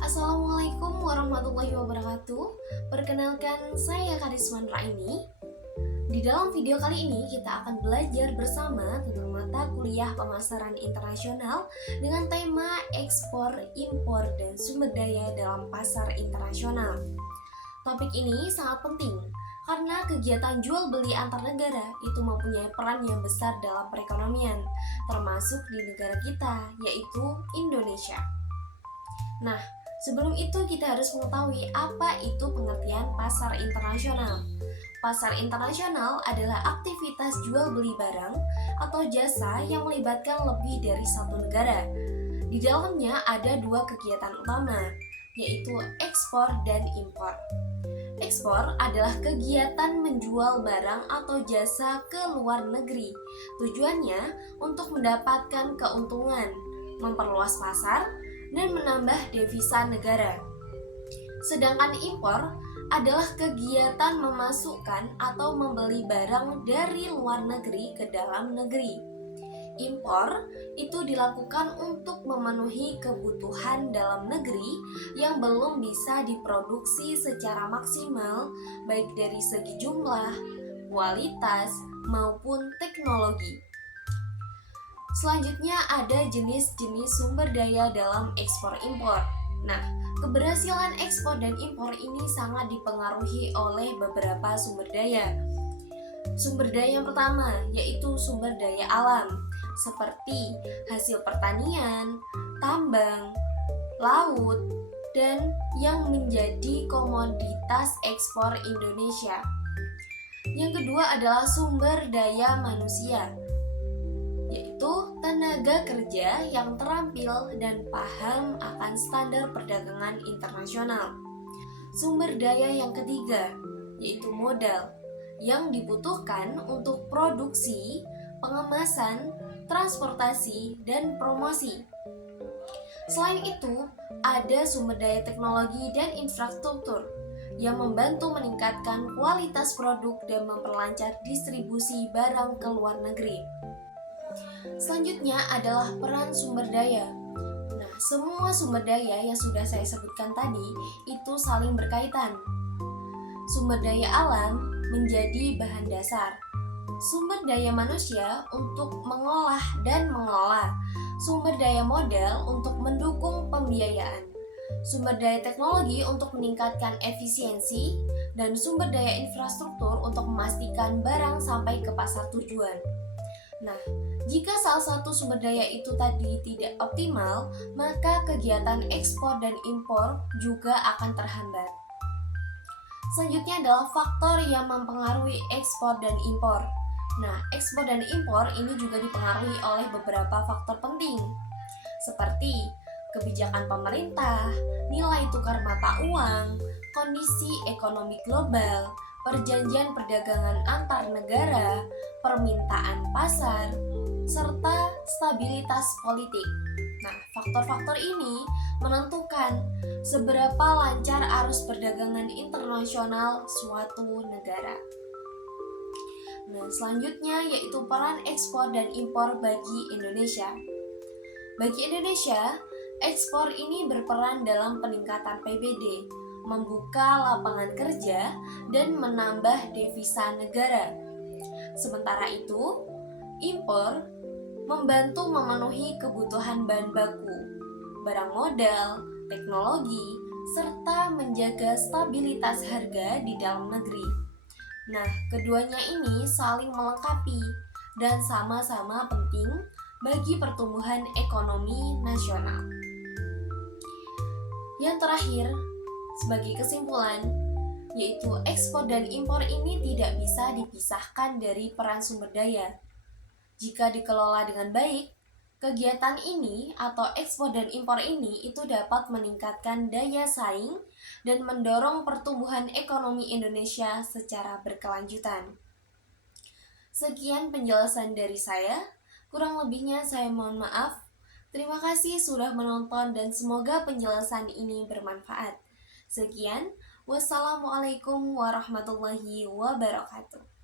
Assalamualaikum warahmatullahi wabarakatuh. Perkenalkan, saya Karisman Raini. Di dalam video kali ini kita akan belajar bersama tentang mata kuliah pemasaran internasional dengan tema ekspor, impor, dan sumber daya dalam pasar internasional. Topik ini sangat penting karena kegiatan jual beli antar negara itu mempunyai peran yang besar dalam perekonomian, termasuk di negara kita, yaitu Indonesia. Nah, sebelum itu kita harus mengetahui apa itu pengertian pasar internasional. Pasar internasional adalah aktivitas jual beli barang atau jasa yang melibatkan lebih dari satu negara. Di dalamnya ada dua kegiatan utama, yaitu ekspor dan impor. Ekspor adalah kegiatan menjual barang atau jasa ke luar negeri. Tujuannya untuk mendapatkan keuntungan, memperluas pasar, dan menambah devisa negara. Sedangkan impor adalah kegiatan memasukkan atau membeli barang dari luar negeri ke dalam negeri. Impor itu dilakukan untuk memenuhi kebutuhan dalam negeri yang belum bisa diproduksi secara maksimal, baik dari segi jumlah, kualitas, maupun teknologi. Selanjutnya ada jenis-jenis sumber daya dalam ekspor impor. Nah, keberhasilan ekspor dan impor ini sangat dipengaruhi oleh beberapa sumber daya. Sumber daya yang pertama yaitu sumber daya alam, seperti hasil pertanian, tambang, laut, dan yang menjadi komoditas ekspor Indonesia. Yang kedua adalah sumber daya manusia, yaitu tenaga kerja yang terampil dan paham akan standar perdagangan internasional. Sumber daya yang ketiga yaitu modal yang dibutuhkan untuk produksi, pengemasan, transportasi, dan promosi. Selain itu, ada sumber daya teknologi dan infrastruktur yang membantu meningkatkan kualitas produk dan memperlancar distribusi barang ke luar negeri. Selanjutnya adalah peran sumber daya. Nah, semua sumber daya yang sudah saya sebutkan tadi itu saling berkaitan. Sumber daya alam menjadi bahan dasar. Sumber daya manusia untuk mengolah dan mengelola. Sumber daya modal untuk mendukung pembiayaan. Sumber daya teknologi untuk meningkatkan efisiensi, dan sumber daya infrastruktur untuk memastikan barang sampai ke pasar tujuan. Nah, jika salah satu sumber daya itu tadi tidak optimal, maka kegiatan ekspor dan impor juga akan terhambat. Selanjutnya adalah faktor yang mempengaruhi ekspor dan impor. Nah, ekspor dan impor ini juga dipengaruhi oleh beberapa faktor penting, seperti kebijakan pemerintah, nilai tukar mata uang, kondisi ekonomi global, perjanjian perdagangan antar negara, permintaan pasar, serta stabilitas politik. Nah, faktor-faktor ini menentukan seberapa lancar arus perdagangan internasional suatu negara. Nah, selanjutnya yaitu peran ekspor dan impor bagi Indonesia. Bagi Indonesia, ekspor ini berperan dalam peningkatan PBD, membuka lapangan kerja, dan menambah devisa negara. Sementara itu, impor membantu memenuhi kebutuhan bahan baku, barang modal, teknologi, serta menjaga stabilitas harga di dalam negeri. Nah, keduanya ini saling melengkapi dan sama-sama penting bagi pertumbuhan ekonomi nasional. Yang terakhir, sebagai kesimpulan, yaitu ekspor dan impor ini tidak bisa dipisahkan dari peran sumber daya. Jika dikelola dengan baik, kegiatan ini atau ekspor dan impor ini itu dapat meningkatkan daya saing dan mendorong pertumbuhan ekonomi Indonesia secara berkelanjutan. Sekian penjelasan dari saya, kurang lebihnya saya mohon maaf. Terima kasih sudah menonton dan semoga penjelasan ini bermanfaat. Sekian, wassalamualaikum warahmatullahi wabarakatuh.